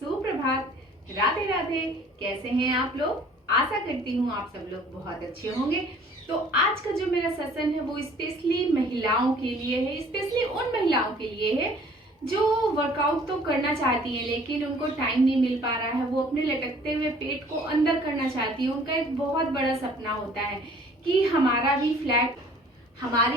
सुप्रभात, राधे राधे। कैसे हैं आप लोग? आशा करती हूँ आप सब लोग बहुत अच्छे होंगे। तो आज का जो मेरा सेशन है वो स्पेशली महिलाओं के लिए है, स्पेशली उन महिलाओं के लिए है जो वर्कआउट तो करना चाहती हैं लेकिन उनको टाइम नहीं मिल पा रहा है। वो अपने लटकते हुए पेट को अंदर करना चाहती है। उनका एक बहुत बड़ा सपना होता है कि हमारी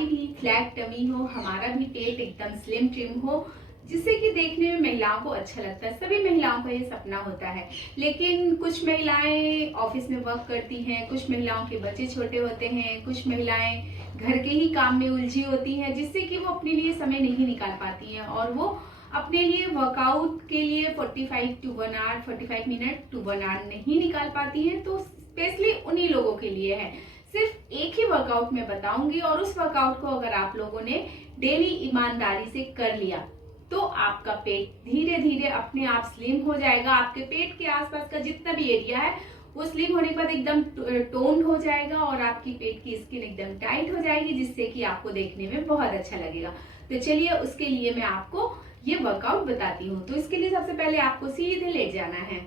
भी फ्लैट टमी हो, हमारा भी पेट एकदम स्लिम ट्रिम हो, जिससे कि देखने में महिलाओं को अच्छा लगता है। सभी महिलाओं का ये सपना होता है, लेकिन कुछ महिलाएं ऑफिस में वर्क करती हैं, कुछ महिलाओं के बच्चे छोटे होते हैं, कुछ महिलाएं घर के ही काम में उलझी होती हैं, जिससे कि वो अपने लिए समय नहीं निकाल पाती हैं और वो अपने लिए वर्कआउट के लिए 45 मिनट टू 1 आवर नहीं निकाल पाती हैं। तो स्पेशली उन्हीं लोगों के लिए है। सिर्फ एक ही वर्कआउट मैं बताऊंगी और उस वर्कआउट को अगर आप लोगों ने डेली ईमानदारी से कर लिया तो आपका पेट धीरे धीरे अपने आप स्लिम हो जाएगा। आपके पेट के आसपास का जितना भी एरिया है वो स्लिम होने के बाद एकदम टोन्ड हो जाएगा और आपकी पेट की स्किन एकदम टाइट हो जाएगी, जिससे कि आपको देखने में बहुत अच्छा लगेगा। तो चलिए उसके लिए मैं आपको ये वर्कआउट बताती हूँ। तो इसके लिए सबसे पहले आपको सीधे लेट जाना है।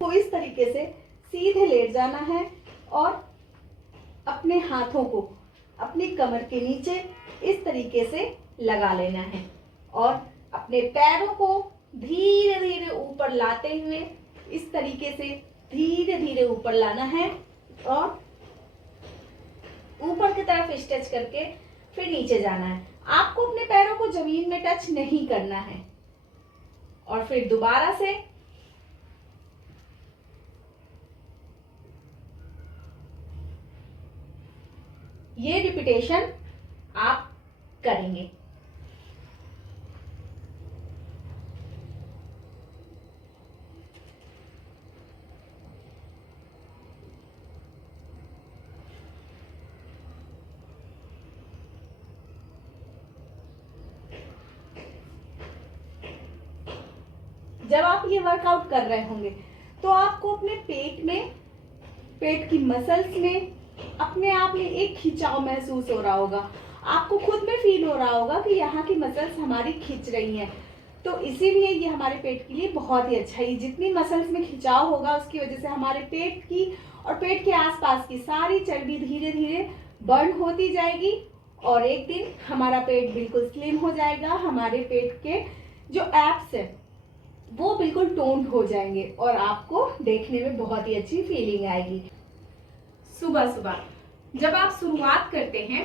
तो इस तरीके से सीधे लेट जाना है और अपने हाथों को अपनी कमर के नीचे इस तरीके से लगा लेना है और अपने पैरों को धीरे धीरे ऊपर लाते हुए इस तरीके से धीरे धीरे ऊपर लाना है और ऊपर की तरफ स्ट्रेच करके फिर नीचे जाना है। आपको अपने पैरों को जमीन में टच नहीं करना है और फिर दोबारा से ये रिपीटेशन आप करेंगे। जब आप ये वर्कआउट कर रहे होंगे तो आपको अपने पेट की मसल्स में अपने आप में एक खिंचाव महसूस हो रहा होगा। आपको खुद में फील हो रहा होगा कि यहाँ की मसल्स हमारी खिंच रही हैं। तो इसीलिए ये हमारे पेट के लिए बहुत ही अच्छा है। जितनी मसल्स में खिंचाव होगा उसकी वजह से हमारे पेट की और पेट के आसपास की सारी चर्बी धीरे धीरे बर्न होती जाएगी और एक दिन हमारा पेट बिल्कुल स्लिम हो जाएगा। हमारे पेट के जो एब्स है वो बिल्कुल टोन्ड हो जाएंगे और आपको देखने में बहुत ही अच्छी फीलिंग आएगी। सुबह सुबह जब आप शुरुआत करते हैं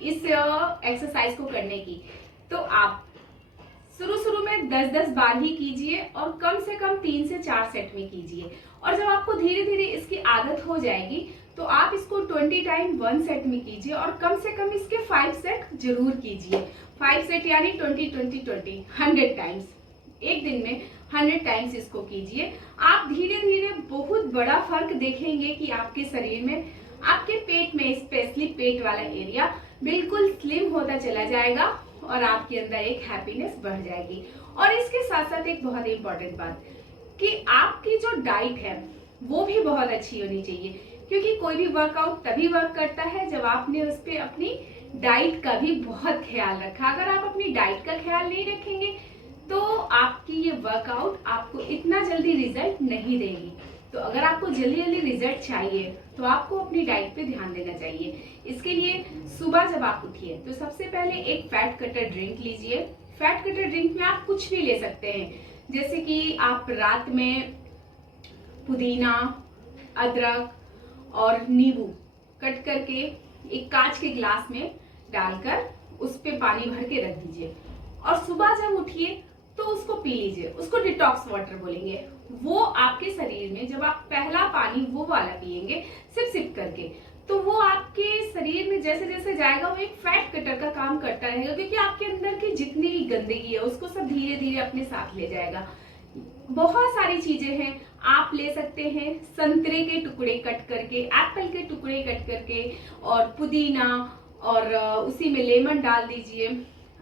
इस एक्सरसाइज को करने की, तो आप शुरू में 10-10 बार ही कीजिए और कम से कम 3 से 4 सेट में कीजिए। और जब आपको धीरे धीरे इसकी आदत हो जाएगी तो आप इसको 20 टाइम 1 सेट में कीजिए और कम से कम इसके 5 सेट जरूर कीजिए। 5 सेट यानी 20-20-20 100 टाइम्स, एक दिन में 100 टाइम्स इसको कीजिए। आप धीरे धीरे बहुत बड़ा फर्क देखेंगे कि आपके शरीर में, आपके पेट में, स्पेशली पेट वाला एरिया बिल्कुल स्लिम होता चला जाएगा और आपके अंदर एक हैप्पीनेस बढ़ जाएगी। और इसके साथ साथ एक बहुत इंपॉर्टेंट बात कि आपकी जो डाइट है वो भी बहुत अच्छी होनी चाहिए, क्योंकि कोई भी वर्कआउट तभी वर्क करता है जब आपने उस पर अपनी डाइट का भी बहुत ख्याल रखा। अगर आप अपनी डाइट का ख्याल नहीं रखेंगे तो आपकी ये वर्कआउट आपको इतना जल्दी रिजल्ट नहीं देगी। तो अगर आपको जल्दी जल्दी रिजल्ट चाहिए तो आपको अपनी डाइट पे ध्यान देना चाहिए। इसके लिए सुबह जब आप उठिए तो सबसे पहले एक फैट कटर ड्रिंक लीजिए। फैट कटर ड्रिंक में आप कुछ भी ले सकते हैं, जैसे कि आप रात में पुदीना, अदरक और नींबू कट करके एक कांच के गिलास में डालकर उस पे पानी भर के रख दीजिए और सुबह जब उठिए तो उसको पी लीजिए। उसको डिटॉक्स वाटर बोलेंगे। वो आपके शरीर में जब आप पहला पानी वो वाला पिएंगे सिप सिप करके, तो वो आपके शरीर में जैसे जैसे जाएगा वो एक फैट कटर का काम करता रहेगा, क्योंकि आपके अंदर की जितनी भी गंदगी है उसको सब धीरे धीरे अपने साथ ले जाएगा। बहुत सारी चीजें हैं, आप ले सकते हैं संतरे के टुकड़े कट करके, एप्पल के टुकड़े कट करके और पुदीना और उसी में लेमन डाल दीजिए।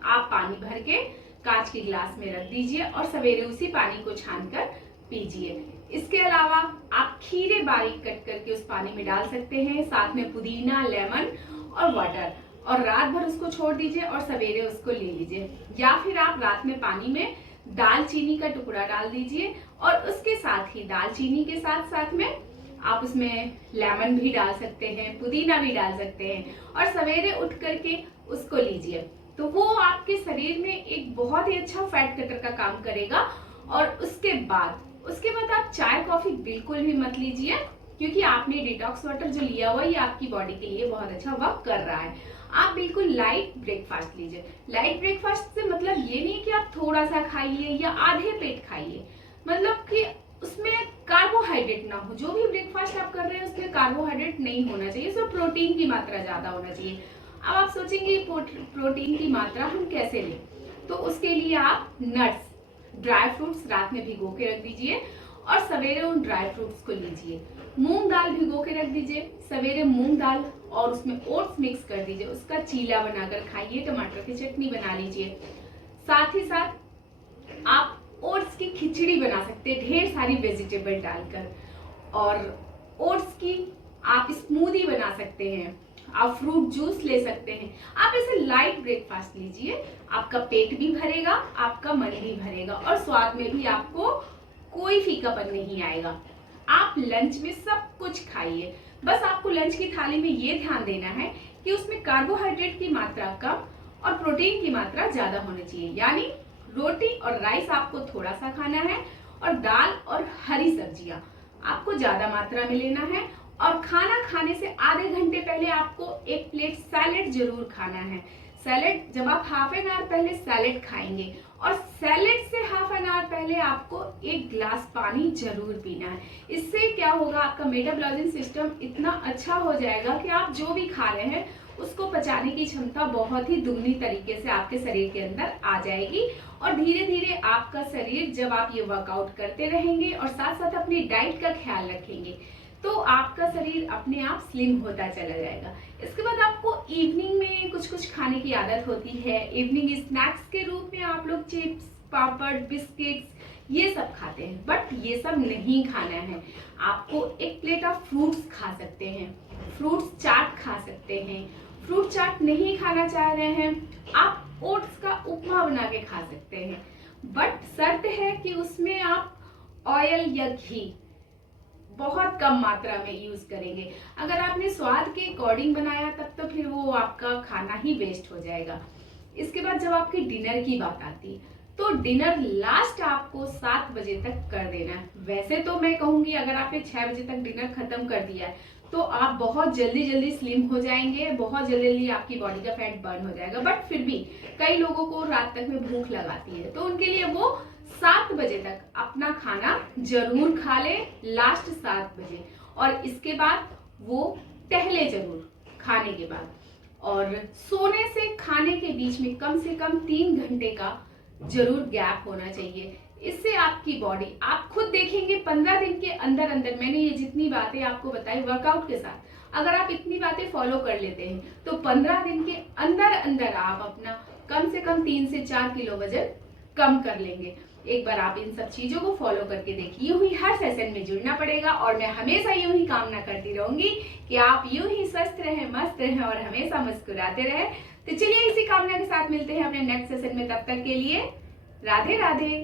आप पानी भर के कांच के गिलास में रख दीजिए और सवेरे उसी पानी को छानकर पीजिए। इसके अलावा आप खीरे बारीक कट करके उस पानी में डाल सकते हैं, साथ में पुदीना, लेमन और वाटर, और रात भर उसको छोड़ दीजिए और सवेरे उसको ले लीजिए। या फिर आप रात में पानी में दालचीनी का टुकड़ा डाल दीजिए और उसके साथ ही दालचीनी के साथ साथ में आप उसमें लेमन भी डाल सकते हैं, पुदीना भी डाल सकते हैं और सवेरे उठ करके उसको लीजिए तो वो आपके शरीर में एक बहुत ही अच्छा फैट कटर का काम करेगा। और उसके बाद आप चाय कॉफी बिल्कुल भी मत लीजिए, क्योंकि आपने डिटॉक्स वाटर जो लिया हुआ ये आपकी बॉडी के लिए बहुत अच्छा वर्क कर रहा है। आप बिल्कुल लाइट ब्रेकफास्ट लीजिए। लाइट ब्रेकफास्ट से मतलब ये नहीं कि आप थोड़ा सा खाइए या आधे पेट खाइए, मतलब कि उसमें कार्बोहाइड्रेट ना हो। जो भी ब्रेकफास्ट आप कर रहे हैं उसमें कार्बोहाइड्रेट नहीं होना चाहिए, उसमें प्रोटीन की मात्रा ज्यादा होना चाहिए। अब आप सोचेंगे प्रोटीन की मात्रा हम कैसे लें, तो उसके लिए आप नट्स, ड्राई फ्रूट्स रात में भिगो के रख दीजिए और सवेरे उन ड्राई फ्रूट्स को लीजिए। मूंग दाल भिगो के रख दीजिए, सवेरे मूंग दाल और उसमें ओट्स मिक्स कर दीजिए, उसका चीला बनाकर खाइए, टमाटर की चटनी बना लीजिए। साथ ही साथ आप ओट्स की खिचड़ी बना सकते हैं ढेर सारी वेजिटेबल डालकर, और ओट्स की आप स्मूदी बना सकते हैं, आप फ्रूट जूस ले सकते हैं। आप इसे लाइट ब्रेकफास्ट लीजिए, आपका पेट भी भरेगा, आपका मन भी भरेगा और स्वाद में भी आपको कोई फीकापन नहीं आएगा। आप लंच में सब कुछ खाइए, बस आपको लंच की थाली में ये ध्यान देना है कि उसमें कार्बोहाइड्रेट की मात्रा कम और प्रोटीन की मात्रा ज्यादा होनी चाहिए। यानी रोटी और राइस आपको थोड़ा सा खाना है और दाल और हरी सब्जियां आपको ज्यादा मात्रा में लेना है। और खाना खाने से आधे घंटे पहले आपको एक प्लेट सैलेड जरूर खाना है। सैलेड जब आप हाफ एन आवर पहले सैलेड खाएंगे और सैलेड से हाफ एन आवर पहले आपको एक ग्लास पानी जरूर पीना है। इससे क्या होगा, आपका मेटाबॉलिज्म सिस्टम इतना अच्छा हो जाएगा कि आप जो भी खा रहे हैं उसको पचाने की क्षमता बहुत ही दुगनी तरीके से आपके शरीर के अंदर आ जाएगी। और धीरे धीरे आपका शरीर, जब आप ये वर्कआउट करते रहेंगे और साथ साथ अपनी डाइट का ख्याल रखेंगे, तो आपका शरीर अपने आप स्लिम होता चला जाएगा। इसके बाद आपको इवनिंग में कुछ कुछ खाने की आदत होती है। इवनिंग स्नैक्स के रूप में आप लोग चिप्स, पापड़, बिस्किट्स ये सब खाते हैं, बट ये सब नहीं खाना है। आपको एक प्लेट ऑफ फ्रूट्स खा सकते हैं, फ्रूट्स चाट खा सकते हैं। फ्रूट चाट नहीं खाना चाह रहे हैं, आप ओट्स का उपमा बना के खा सकते हैं, बट शर्त है कि उसमें आप ऑयल या घी बहुत कम मात्रा में यूज करेंगे। अगर आपने स्वाद के अकॉर्डिंग बनाया तब तो फिर वो आपका खाना ही वेस्ट हो जाएगा। इसके बाद जब आपकी डिनर की बात आती है तो डिनर लास्ट आपको 7 बजे तक कर देना है। वैसे तो मैं कहूंगी अगर आपने 6 बजे तक डिनर खत्म कर दिया है तो आप बहुत जल्दी जल्दी स्लिम हो जाएंगे, बहुत जल्दी आपकी बॉडी का फैट बर्न हो जाएगा। बट फिर भी कई लोगों को रात तक में भूख लगाती है, तो उनके लिए वो 7 बजे तक अपना खाना जरूर खा ले, लास्ट 7 बजे। और इसके बाद वो टहले जरूर खाने के बाद, और सोने से खाने के बीच में कम से कम 3 घंटे का जरूर गैप होना चाहिए। इससे आपकी बॉडी, आप खुद देखेंगे 15 दिन के अंदर अंदर, मैंने ये जितनी बातें आपको बताई वर्कआउट के साथ, अगर आप इतनी बातें फॉलो कर लेते हैं तो 15 दिन के अंदर अंदर आप अपना कम से कम 3 से 4 किलो वजन कम कर लेंगे। एक बार आप इन सब चीजों को फॉलो करके देखिए। यूं ही हर सेशन में जुड़ना पड़ेगा और मैं हमेशा यूं ही कामना करती रहूंगी कि आप यूं ही स्वस्थ रहें, मस्त रहें और हमेशा मुस्कुराते रहें। तो चलिए इसी कामना के साथ मिलते हैं अपने नेक्स्ट सेशन में। तब तक के लिए राधे राधे।